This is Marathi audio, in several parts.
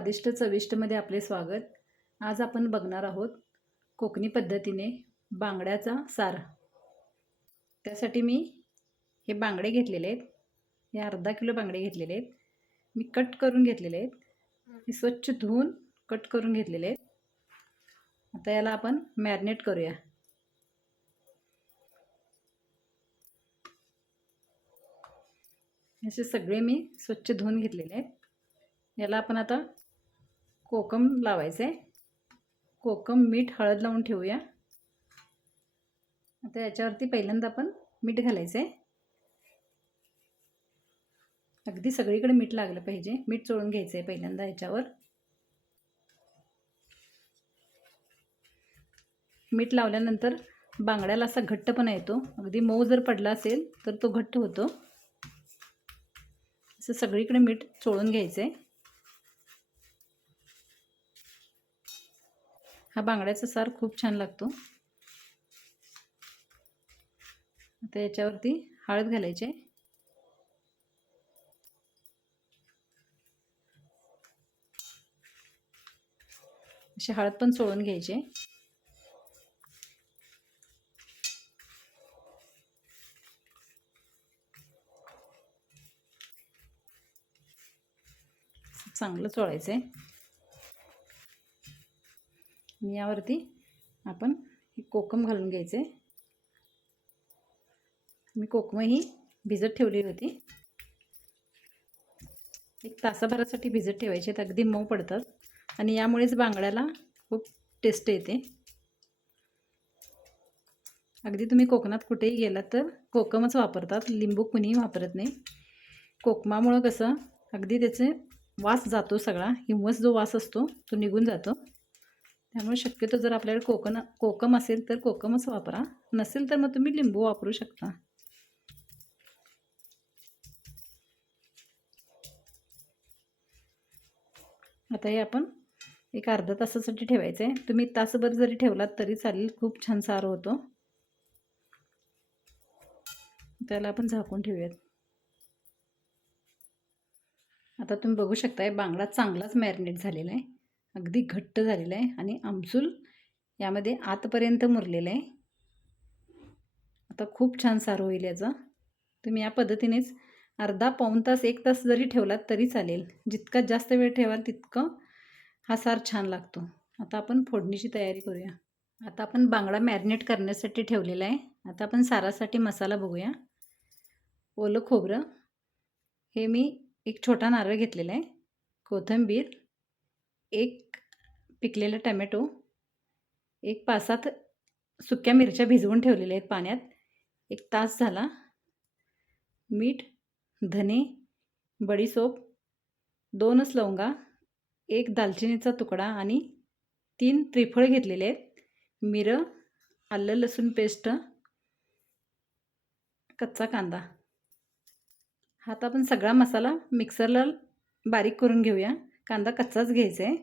स्वादिष्ट चविष्टमध्ये आपले स्वागत. आज आपण बघणार आहोत कोकणी पद्धतीने बांगड्याचा सार. त्यासाठी मी हे बांगडे घेतलेले आहेत. हे अर्धा किलो बांगडे घेतलेले आहेत. मी कट करून घेतलेले आहेत. हे स्वच्छ धुवून कट करून घेतलेले आहेत. आता याला आपण मॅरिनेट करूया. असे सगळे मी स्वच्छ धुवून घेतलेले आहेत. याला आपण आता कोकम लावायचं आहे कोकम मीठ हळद लावून ठेवूया. आता याच्यावरती पहिल्यांदा आपण मीठ घालायचं आहे अगदी सगळीकडे मीठ लागलं पाहिजे. मीठ चोळून घ्यायचं आहे पहिल्यांदा याच्यावर. मीठ लावल्यानंतर बांगड्याला असा घट्टपणा येतो. अगदी मऊ जर पडला असेल तर तो घट्ट होतो. असं सगळीकडे मीठ चोळून घ्यायचं आहे हा बांगड्याचा सार खूप छान लागतो. आता याच्यावरती हळद घालायची. अशी हळद पण चोळून घ्यायची. चांगलं चोळायचं आहे यावरती आपण कोकम घालून घ्यायचे. मी कोकम ही भिजत ठेवली होती. एक तासाभरासाठी भिजत ठेवायचे तर अगदी मऊ पडतात. आणि यामुळेच बांगड्याला खूप टेस्ट येते. अगदी तुम्ही कोकणात कुठेही गेलात तर कोकमच वापरतात. लिंबू कुणीही वापरत नाही. कोकमामुळं कसं अगदी त्याचे वास जातो सगळा. हिंवस जो वास असतो तो निघून जातो. त्यामुळे शक्यतो जर आपल्याकडे कोकण कोकम असेल तर कोकमच वापरा. नसेल तर मग तुम्ही लिंबू वापरू शकता. आता हे आपण एक अर्धा तासासाठी ठेवायचं आहे तुम्ही तासभर जरी ठेवलात तरी चालेल. खूप छान सार होतो. त्याला आपण झाकून ठेवूयात. आता तुम्ही बघू शकताय बांगडा चांगलाच मॅरिनेट झालेला आहे. अगदी घट्ट झालेलं आहे आणि आमसूल यामध्ये आतपर्यंत मुरलेलं आहे. आता खूप छान सार होईल याचा. तुम्ही या पद्धतीनेच अर्धा पाऊण तास एक तास जरी ठेवलात तरी चालेल. जितका जास्त वेळ ठेवाल तितकं हा सार छान लागतो. आता आपण फोडणीची तयारी करूया. आता आपण बांगडा मॅरिनेट करण्यासाठी ठेवलेला आहे. आता आपण सारासाठी मसाला बघूया. ओलं खोबरं. हे मी एक छोटा नारळ घेतलेला आहे. कोथिंबीर. एक पिकलेला टमॅटो एक पाच सात सुक्या मिरच्या भिजवून ठेवलेल्या आहेत पाण्यात. एक तास झाला. मीठ धने बडीसोप दोनच लवंगा एक दालचिनीचा तुकडा आणि तीन त्रिफळ घेतलेले आहेत. मिरं आलं लसूण पेस्ट कच्चा कांदा. हा आता आपण सगळा मसाला मिक्सरला बारीक करून घेऊया. कांदा कच्चाच घ्यायचा आहे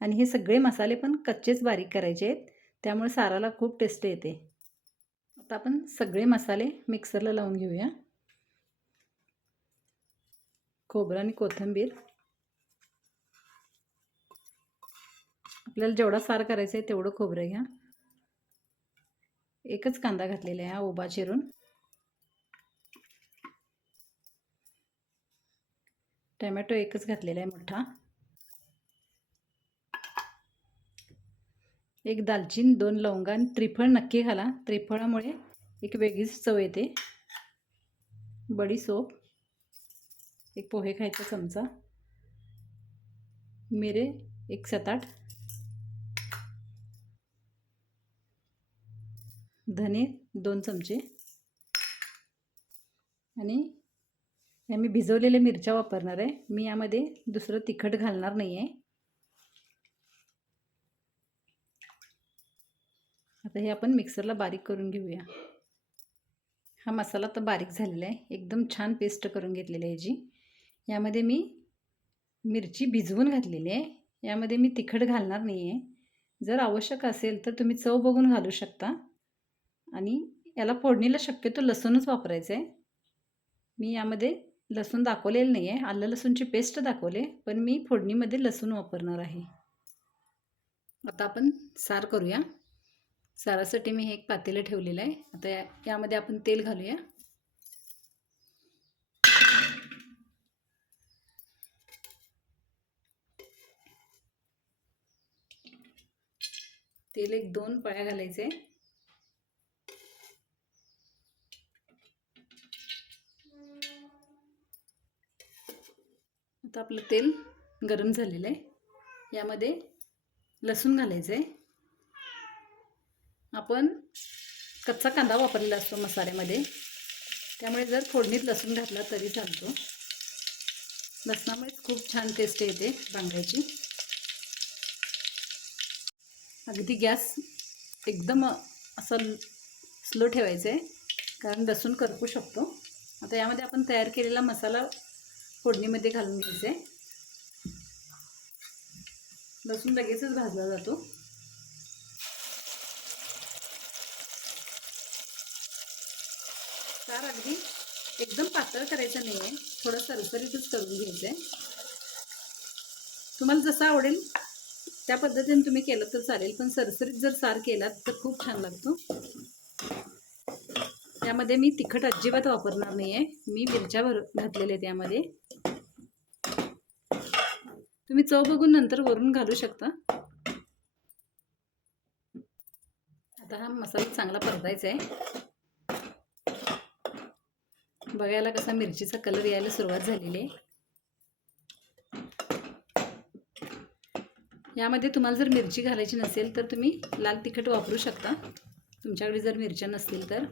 आणि हे सगळे मसाले पण कच्चेच बारीक करायचे आहेत. त्यामुळे साराला खूप टेस्ट येते. आता आपण सगळे मसाले मिक्सरला लावून घेऊया. खोबरं आणि कोथिंबीर. आपल्याला जेवढा सार करायचा आहे तेवढं खोबरं घ्या. एकच कांदा घातलेला आहे उभा चिरून. टमॅटो एकच घातलेला आहे मोठा. एक दालचीन दोन लवंगा आणि त्रिफळ नक्की घाला. त्रिफळामुळे एक वेगळीच चव येते. बडीसोप एक पोहे खायचा चमचा. मिरे एक सात आठ धने दोन चमचे. आणि ह्या मी भिजवलेल्या मिरच्या वापरणार आहे. मी यामध्ये दुसरं तिखट घालणार नाही आहे आता हे आपण मिक्सरला बारीक करून घेऊया. हा मसाला तर बारीक झालेला आहे. एकदम छान पेस्ट करून घेतलेली आहे जी. यामध्ये मी मिरची भिजवून घातलेली आहे. यामध्ये मी तिखट घालणार नाही आहे जर आवश्यक असेल तर तुम्ही चव बघून घालू शकता. आणि याला फोडणीला शक्यतो लसूणच वापरायचं आहे मी यामध्ये लसूण दाखवलेलं नाही आहे आलं लसूणची पेस्ट दाखवले पण मी फोडणीमध्ये लसूण वापरणार आहे. आता आपण सार करूया. सारासाठी मी हे एक पातेलं ठेवलेलं आहे. आता या यामध्ये आपण तेल घालूया. तेल एक दोन पळ्या घालायचे. आता आपलं तेल गरम झालेलं आहे. यामध्ये लसूण घालायचं आहे आपण कच्चा कांदा वापरलेला असतो मसाल्यामध्ये. त्यामुळे जर फोडणीत लसूण घातला तरी चालतो. लसणामुळेच खूप छान टेस्ट येते बांगड्याची अगदी गॅस एकदम असं स्लो ठेवायचं आहे कारण लसूण करपू शकतो. आता यामध्ये आपण तयार केलेला मसाला फोडणीमध्ये घालून घ्यायचा आहे लसूण लगेचच भाजला जातो. सार अगदी एकदम पातळ करायचं नाही आहे थोडं सरसरीतच करून घ्यायचं आहे तुम्हाला जसं आवडेल त्या पद्धतीने तुम्ही केलं तर चालेल पण सरसरीत जर सार केलात तर खूप छान लागतो. त्यामध्ये मी तिखट अजिबात वापरणार नाही आहे मी मिरच्या भर घातलेल्या त्यामध्ये तुम्ही चव बघून नंतर वरून घालू शकता. आता हा मसाला चांगला परतायचा आहे बघायला कसा मिरचीचा कलर यायला सुरुवात झालेली आहे. यामध्ये तुम्हाला जर मिरची घालायची नसेल तर तुम्ही लाल तिखट वापरू शकता. तुमच्याकडे जर मिरच्या नसतील तर.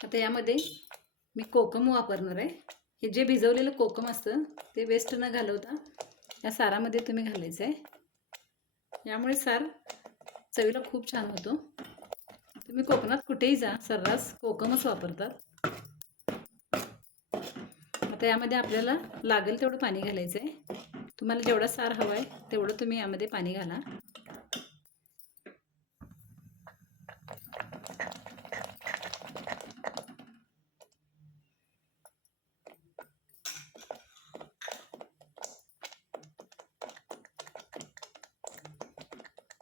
आता यामध्ये मी कोकम वापरणार आहे. हे जे भिजवलेलं कोकम असतं ते वेस्ट न घालवता या सारामध्ये तुम्ही घालायचं आहे यामुळे सार चवीला खूप छान होतो. तुम्ही कोकणात कुठेही जा सर्रास कोकमच वापरतात. आता यामध्ये आपल्याला लागेल तेवढं पाणी घालायचं आहे तुम्हाला जेवढा सार हवा आहे तेवढं तुम्ही यामध्ये पाणी घाला.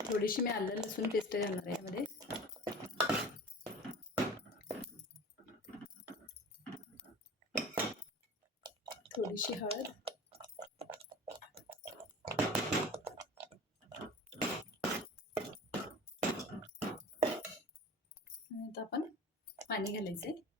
थोडीशी मी आलं लसूण पेस्ट घालणार आहे यामध्ये. थोडीशी हळद. आता आपण पाणी घालायचं आहे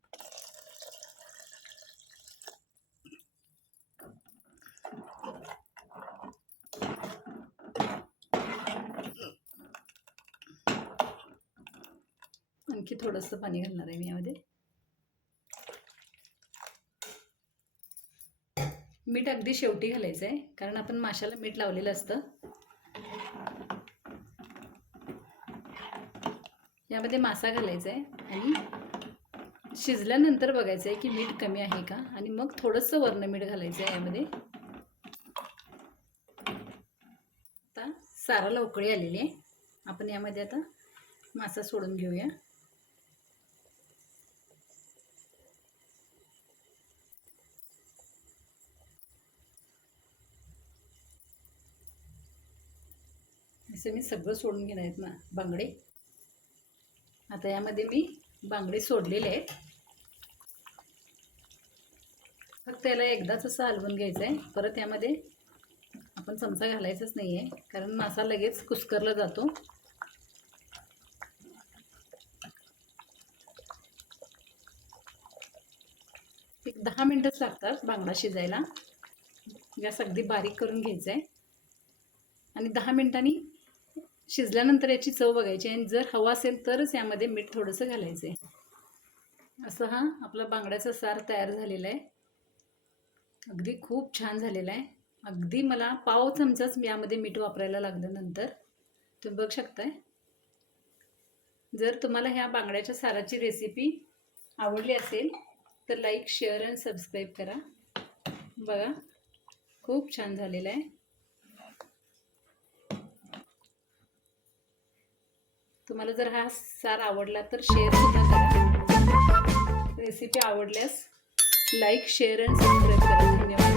थोडंसं पाणी घालणार आहे मी यामध्ये. मीठ अगदी शेवटी घालायचं आहे कारण आपण माशाला मीठ लावलेलं असतं. यामध्ये मासा घालायचा आहे आणि शिजल्यानंतर बघायचं आहे की मीठ कमी आहे का आणि मग थोडंसं वर्ण मीठ घालायचं आहे यामध्ये. आता साराला उकळी आलेली आहे. आपण यामध्ये आता मासा सोडून घेऊया. असे मी सगळं सोडून घेणार आहेत ना बांगडे. आता यामध्ये मी बांगडे सोडलेले आहेत. फक्त त्याला एकदाच असं हलवून घ्यायचं आहे परत यामध्ये आपण चमचा घालायचाच नाही आहे कारण मासा लगेच कुस्करला जातो. एक दहा मिनटंच लागतात बांगडा शिजायला. गॅस अगदी बारीक करून घ्यायचा आहे आणि दहा मिनिटांनी शिजल्यानंतर याची चव बघायची आणि जर हवा असेल तरच यामध्ये मीठ थोडंसं घालायचं आहे असं हा आपला बांगड्याचा सार तयार झालेला आहे. अगदी खूप छान झालेला आहे. अगदी मला पाव चमचाच यामध्ये मीठ वापरायला लागलं नंतर. तुम्ही बघू शकताय. जर तुम्हाला ह्या बांगड्याच्या साराची रेसिपी आवडली असेल तर लाईक शेअर आणि सबस्क्राईब करा. बघा खूप छान झालेलं आहे. तुम्हाला जर हा सार आवडला तर शेअर सुद्धा करा. रेसिपी आवडल्यास लाईक शेअर अँड सबस्क्राईब करा. धन्यवाद.